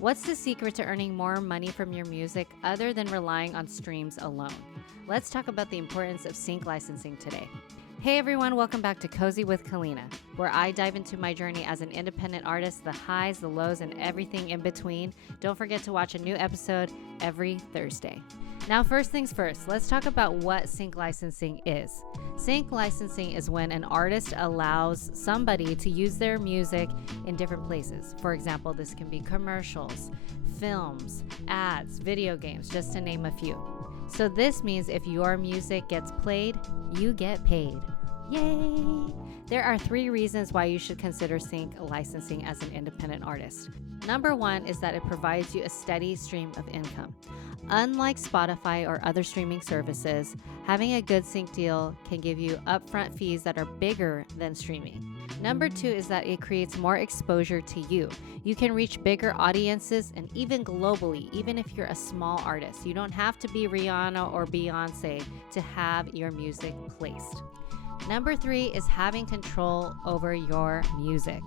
What's the secret to earning more money from your music other than relying on streams alone? Let's talk about the importance of sync licensing today. Hey everyone, welcome back to Cozy with Calinnah, where I dive into my journey as an independent artist, the highs, the lows, and everything in between. Don't forget to watch a new episode every Thursday. Now, first things first, let's talk about what sync licensing is. Sync licensing is when an artist allows somebody to use their music in different places. For example, this can be commercials, films, ads, video games, just to name a few. So this means if your music gets played, you get paid. Yay! There are 3 reasons why you should consider sync licensing as an independent artist. Number 1 is that it provides you a steady stream of income. Unlike Spotify or other streaming services, having a good sync deal can give you upfront fees that are bigger than streaming. Number 2 is that it creates more exposure to you. You can reach bigger audiences and even globally, even if you're a small artist. You don't have to be Rihanna or Beyonce to have your music placed. Number 3 is having control over your music.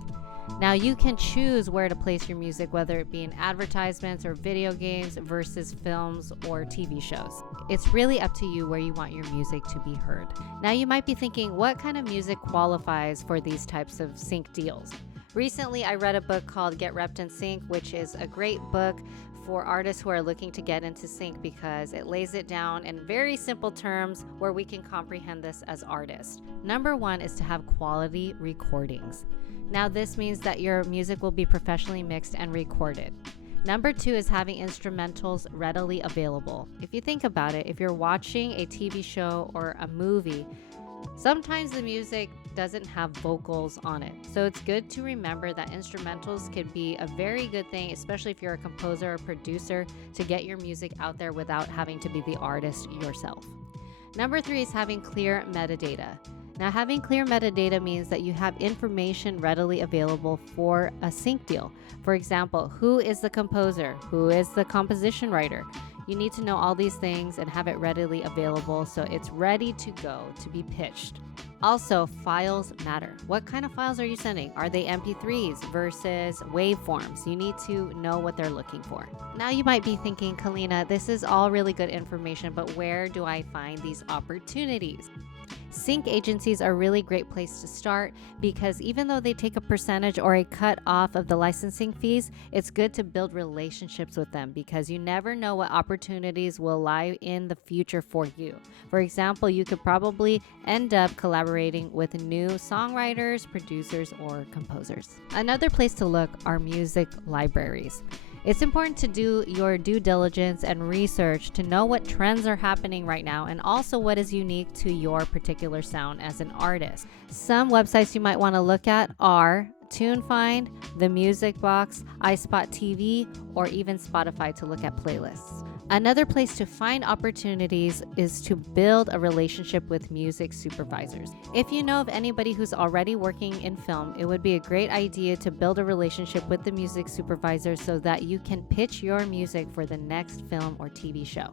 Now you can choose where to place your music, whether it be in advertisements or video games versus films or TV shows. It's really up to you where you want your music to be heard. Now you might be thinking, what kind of music qualifies for these types of sync deals? Recently, I read a book called Get Repped in Sync, which is a great book for artists who are looking to get into sync because it lays it down in very simple terms where we can comprehend this as artists. Number 1 is to have quality recordings. Now this means that your music will be professionally mixed and recorded. Number 2 is having instrumentals readily available. If you think about it, if you're watching a TV show or a movie, sometimes the music doesn't have vocals on it. So it's good to remember that instrumentals could be a very good thing, especially if you're a composer or producer, to get your music out there without having to be the artist yourself. Number 3 is having clear metadata. Now, having clear metadata means that you have information readily available for a sync deal. For example, who is the composer? Who is the composition writer? You need to know all these things and have it readily available so it's ready to go to be pitched. Also, files matter. What kind of files are you sending? Are they MP3s versus waveforms? You need to know what they're looking for. Now you might be thinking, Calinnah, this is all really good information, but where do I find these opportunities? Sync agencies are a really great place to start because even though they take a percentage or a cut off of the licensing fees, it's good to build relationships with them because you never know what opportunities will lie in the future for you. For example, you could probably end up collaborating with new songwriters, producers, or composers. Another place to look are music libraries. It's important to do your due diligence and research to know what trends are happening right now and also what is unique to your particular sound as an artist. Some websites you might want to look at are TuneFind, The Music Box, iSpot TV, or even Spotify to look at playlists. Another place to find opportunities is to build a relationship with music supervisors. If you know of anybody who's already working in film, it would be a great idea to build a relationship with the music supervisor so that you can pitch your music for the next film or TV show.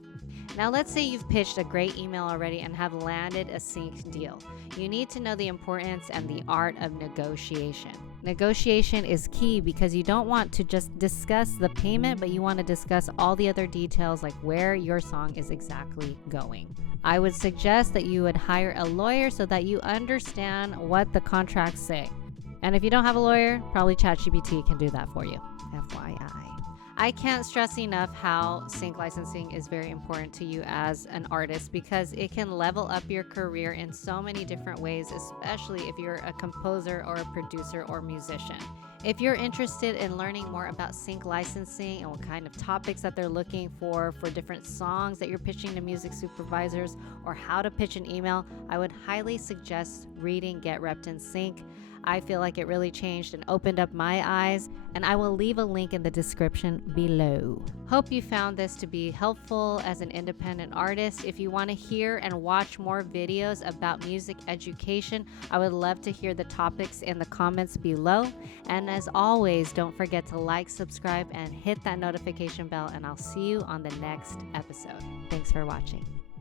Now let's say you've pitched a great email already and have landed a sync deal. You need to know the importance and the art of negotiation. Negotiation is key because you don't want to just discuss the payment, but you want to discuss all the other details like where your song is exactly going. I would suggest that you would hire a lawyer so that you understand what the contracts say. And if you don't have a lawyer, probably ChatGPT can do that for you. FYI. I can't stress enough how sync licensing is very important to you as an artist because it can level up your career in so many different ways, especially if you're a composer or a producer or musician. If you're interested in learning more about sync licensing and what kind of topics that they're looking for different songs that you're pitching to music supervisors or how to pitch an email, I would highly suggest reading Get Repped in Sync. I feel like it really changed and opened up my eyes, and I will leave a link in the description below. Hope you found this to be helpful as an independent artist. If you want to hear and watch more videos about music education, I would love to hear the topics in the comments below. And as always, don't forget to like, subscribe, and hit that notification bell, and I'll see you on the next episode. Thanks for watching.